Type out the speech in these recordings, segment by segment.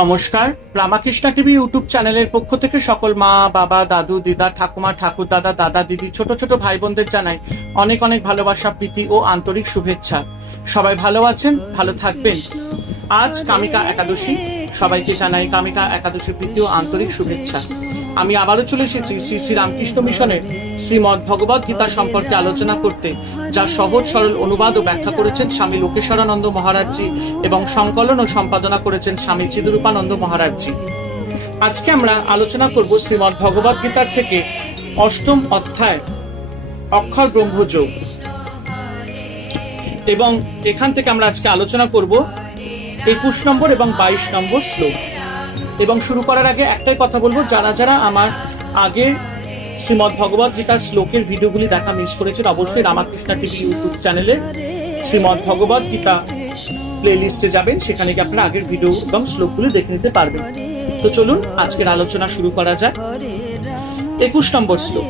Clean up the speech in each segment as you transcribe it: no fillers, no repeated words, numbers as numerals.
নমস্কার, Ramakrishna TV YouTube চ্যানেলের পক্ষ থেকে সকল মা বাবা দাদু দিদা ঠাকুমা ঠাকুর দাদা দাদা দিদি ছোট ছোট ভাই বোনদের জানাই অনেক অনেক ভালোবাসা প্রীতি ও আন্তরিক শুভেচ্ছা। সবাই ভালো আছেন, ভালো থাকবেন। আজ কামিকা একাদশী, সবাইকে জানাই কামিকা একাদশী প্রীতি ও আন্তরিক শুভেচ্ছা। আমি আবারও চলে এসেছি শ্রী শ্রী রামকৃষ্ণ মিশনের শ্রীমদ্ ভগবদ গীতা সম্পর্কে আলোচনা করতে, যা সহজ সরল অনুবাদ ও ব্যাখ্যা করেছেন স্বামী লোকেশ্বরানন্দ মহারাজজি এবং সংকলন ও সম্পাদনা করেছেন স্বামী চিদরূপানন্দ মহারাজজি। আজকে আমরা আলোচনা করব শ্রীমদ্ ভগবদ গীতার থেকে অষ্টম অধ্যায় অক্ষর ব্রহ্মযোগ, এবং এখান থেকে আমরা আজকে আলোচনা করব 21 নম্বর এবং 22 নম্বর শ্লোক। এবং শুরু করার আগে একটাই কথা বলবো, যারা যারা আমার আগে শ্রীমদ্ ভগবদ গীতার শ্লোকের ভিডিওগুলি দেখা মিস করেছেন, অবশ্যই রামাকৃষ্ণা টিভি ইউটিউব চ্যানেলে শ্রীমদ্ ভগবদ গীতা প্লে লিস্টে যাবেন, সেখানে গিয়ে আপনারা আগের ভিডিও এবং শ্লোকগুলি দেখে নিতে পারবেন। তো চলুন আজকের আলোচনা শুরু করা যাক। 21 নম্বর শ্লোক।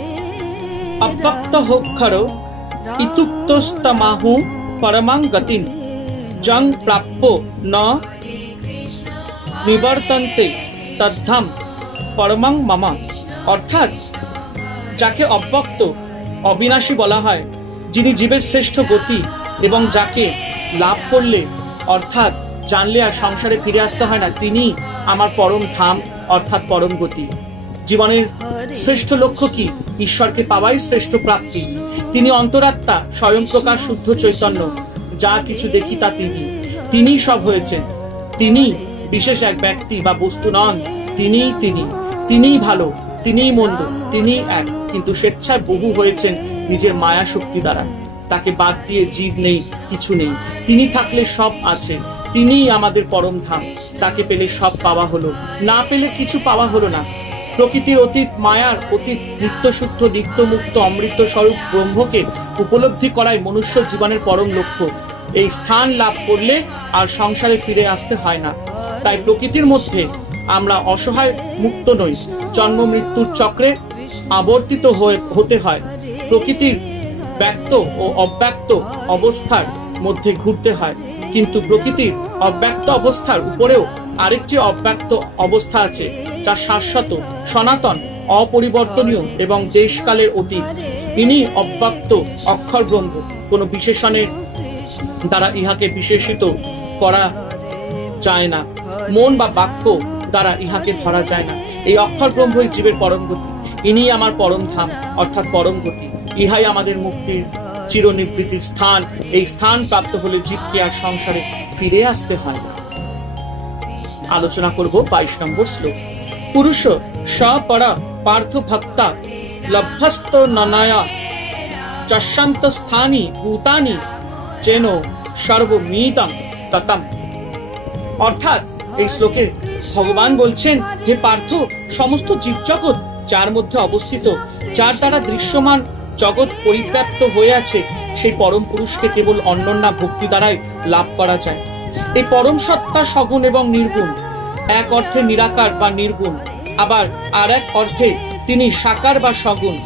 অব্যক্ত হোক্ষর ইতুক্তস্তমাহু পরমাং গতিম জং প্রাপ্য ন নিবর্তন্তে তদ্ধাম পরমাং মামা। অর্থাৎ যাকে অব্যক্ত অবিনাশী বলা হয়, যিনি জীবের শ্রেষ্ঠ গতি, এবং যাকে লাভ করলে অর্থাৎ জানলে আর সংসারে ফিরে আসতে হয় না, তিনি আমার পরম ধাম অর্থাৎ পরম গতি। জীবনের শ্রেষ্ঠ লক্ষ্য কি? ঈশ্বরকে পাওয়াই শ্রেষ্ঠ প্রাপ্তি। তিনি অন্তরাত্মা, স্বয়ং প্রকাশ, শুদ্ধ চৈতন্য। যা কিছু দেখি তা তিনি সব হয়েছেন। তিনি বিশেষ এক ব্যক্তি বা বস্তু নন। তিনিই ভালো, তিনিই মন্দ, তিনিই এক, কিন্তু স্বেচ্ছায় বহু হয়েছেন নিজের মায়া শক্তি দ্বারা। তাকে বাদ দিয়ে জীব নেই, কিছু নেই। তিনি থাকলে সব আছে। তিনিই আমাদের পরম ধাম। তাকে পেলে সব পাওয়া হলো, না পেলে কিছু পাওয়া হলো না। প্রকৃতির অতীত, মায়ার অতীত, নিত্যশুদ্ধ নিত্যমুক্ত অমৃত স্বরূপ ব্রহ্মকে উপলব্ধি করাই মনুষ্য জীবনের পরম লক্ষ্য। এই স্থান লাভ করলে আর সংসারে ফিরে আসতে হয় না। তাই প্রকৃতির মধ্যে আমরা অসহায় মুক্ত নই, জন্ম মৃত্যুর চক্রে আবর্তিত হতে হয়। প্রকৃতির ব্যক্ত ও অব্যক্ত অবস্থার মধ্যে ঘুরতে হয়, কিন্তু প্রকৃতির অব্যক্ত অবস্থার উপরেও আরেকটি অব্যক্ত অবস্থা আছে, যা শাশ্বত, সনাতন, অপরিবর্তনীয় এবং দেশকালের অতীত। ইনি অব্যক্ত অক্ষর ব্রহ্ম। কোনো বিশেষণের দ্বারা ইহাকে বিশেষিত করা যায় না, মন বা বাক্য দ্বারা ইহাকে ধরা যায় না। এই অক্ষর ব্রহ্মই জীবের পরম গতি। ইনি আমার পরম ধাম অর্থাৎ পরম গতি। ইহাই আমাদের মুক্তির চিরনিবৃত্তির স্থান। এই স্থান প্রাপ্ত হলে জীবকে আর সংসারে ফিরে আসতে হয় না। আলোচনা করব 22 নম্বর শ্লোক। পুরুষ স্বপর পার্থ ভক্তা লভ্যস্ত ননায়া চশান্ত স্থানি ভূতানি যেন সর্বমিতং ততম। অর্থাৎ এই শ্লোকে ভগবান বলছেন, হে পার্থ, সমস্ত জীবজগৎ যার মধ্যে অবস্থিত, যার দ্বারা দৃশ্যমান জগৎ পরিব্যাপ্ত হয়ে আছে, সেই পরম পুরুষকে কেবল অনন্যা ভক্তি দ্বারাই লাভ করা যায়। এই পরম সত্তা সগুণ এবং নির্গুণ। এক অর্থে নিরাকার বা নির্গুণ, আবার আর এক অর্থে তিনি সাকার বা সগুণ।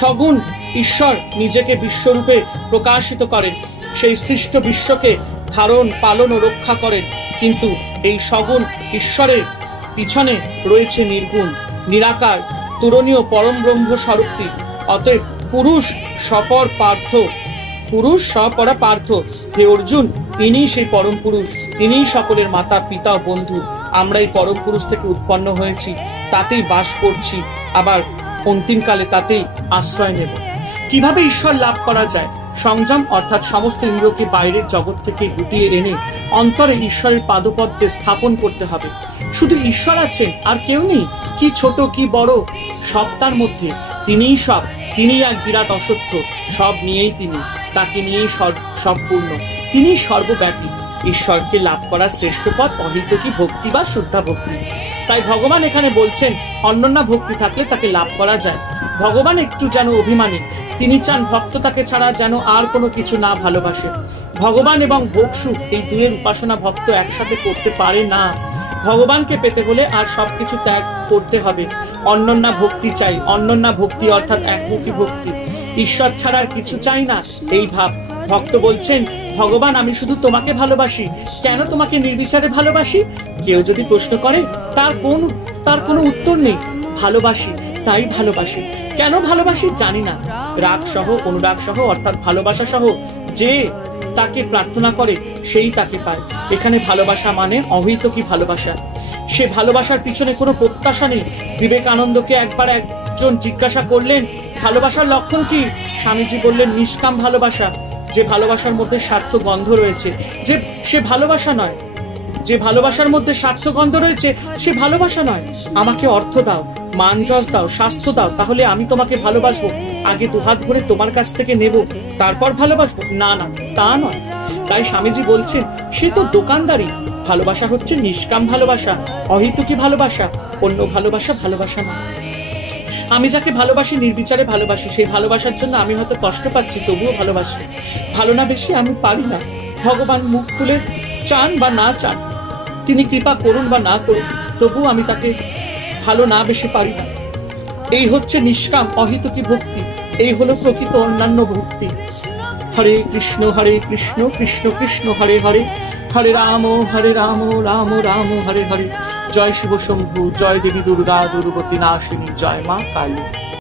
সগুণ ঈশ্বর নিজেকে বিশ্বরূপে প্রকাশিত করেন, সেই সৃষ্ট বিশ্বকে ধারণ, পালন ও রক্ষা করেন। কিন্তু এই সগুণ ঈশ্বরের পিছনে রয়েছে নির্গুণ, নিরাকার, তুরণীয় পরম ব্রহ্ম স্বরূপটি। অতএব পুরুষ স্বপরা পার্থ, হে অর্জুন, ইনি সেই পরম পুরুষ। ইনিই সকলের মাতা, পিতা ও বন্ধু। আমরা এই পরম পুরুষ থেকে উৎপন্ন হয়েছি, তাতেই বাস করছি, আবার অন্তিমকালে তাতেই আশ্রয় নেব। কিভাবে ঈশ্বর লাভ করা যায়? সংযম অর্থাৎ সমস্ত ইন্দ্রিয়কে বাইরের জগৎ থেকে গুটিয়ে এনে অন্তরে ঈশ্বরের পাদপদ্মে স্থাপন করতে হবে। শুধু ঈশ্বর আছেন, আর কেউ নেই। কি ছোট কি বড়, সব তার মধ্যে। তিনিই সব, তিনি এক বিরাট অসত্য। সব নিয়েই তিনি, তাকে নিয়েই সব পূর্ণ। তিনি সর্বব্যাপী। ঈশ্বরকে লাভ করার শ্রেষ্ঠ পথ অহিতকী ভক্তি বা শুদ্ধা ভক্তি। তাই ভগবান এখানে বলছেন, অনন্যা ভক্তি থাকলে তাকে লাভ করা যায়। ভগবান একটু যেন অভিমানী। তিনি চান ভক্ত তাকে ছাড়া যেন আর কোনো কিছু না ভালোবাসে। ভগবান এবং ভোগসুখ, এই দুয়ের উপাসনা ভক্ত একসাথে করতে পারে না। ভগবানকে পেতে হলে আর সবকিছু ত্যাগ করতে হবে। অনন্যা ভক্তি চাই। অনন্যা ভক্তি অর্থাৎ একমুখী ভক্তি। ঈশ্বর ছাড়া আর কিছু চাই না, এই ভাব। ভক্ত বলছেন, ভগবান আমি শুধু তোমাকে ভালোবাসি। কেন তোমাকে নির্বিচারে ভালোবাসি? কেউ যদি প্রশ্ন করে তার কোনো উত্তর নেই। ভালোবাসি, তাই ভালোবাসি। কেন ভালোবাসি জানি না। রাগ সহ, অনুরাগ সহ, অর্থাৎ ভালোবাসা সহ যে তাকে প্রার্থনা করে সেই তাকে পায়। এখানে ভালোবাসা মানে অহৈতুকী ভালোবাসা। সে ভালোবাসার পিছনে কোনো প্রত্যাশা নেই। বিবেকানন্দকে একবার একজন জিজ্ঞাসা করলেন, ভালোবাসার লক্ষণ কি? স্বামীজি বললেন, নিষ্কাম ভালোবাসা। যে ভালোবাসার মধ্যে স্বার্থ গন্ধ রয়েছে, সে ভালোবাসা নয়। যে ভালোবাসার মধ্যে স্বার্থ গন্ধ রয়েছে সে ভালোবাসা নয়। আমাকে অর্থ দাও, মান যশ দাও, স্বাস্থ্য দাও, তাহলে আমি তোমাকে ভালোবাসবো। আগে দুহাত ভরে তোমার কাছ থেকে নেব, তারপর ভালোবাসবো? না না, তা নয়। তাই স্বামীজি বলছেন, সে তো দোকানদারি। ভালোবাসা হচ্ছে নিষ্কাম ভালোবাসা, অহেতুকী ভালোবাসা। অন্য ভালোবাসা ভালোবাসা না। আমি যাকে ভালোবাসি, নির্বিচারে ভালোবাসি। সেই ভালোবাসার জন্য আমি হয়তো কষ্ট পাচ্ছি, তবুও ভালোবাসি। ভালো না বেশি আমি পারি না। ভগবান মুখ তুলে চান বা না চান, তিনি কৃপা করুন বা না করুন, তবুও আমি তাকে ভালো না বেশি পারি না। এই হচ্ছে নিষ্কাম অহিতুকী ভক্তি। এই হলো প্রকৃত অন্যান্য ভক্তি। হরে কৃষ্ণ কৃষ্ণ কৃষ্ণ হরে হরে, হরে রাম রাম রাম হরে হরে। জয় শিব শম্ভু, জয় দেবী দুর্গা দুর্গতি নাশিনী, জয় মা কালী।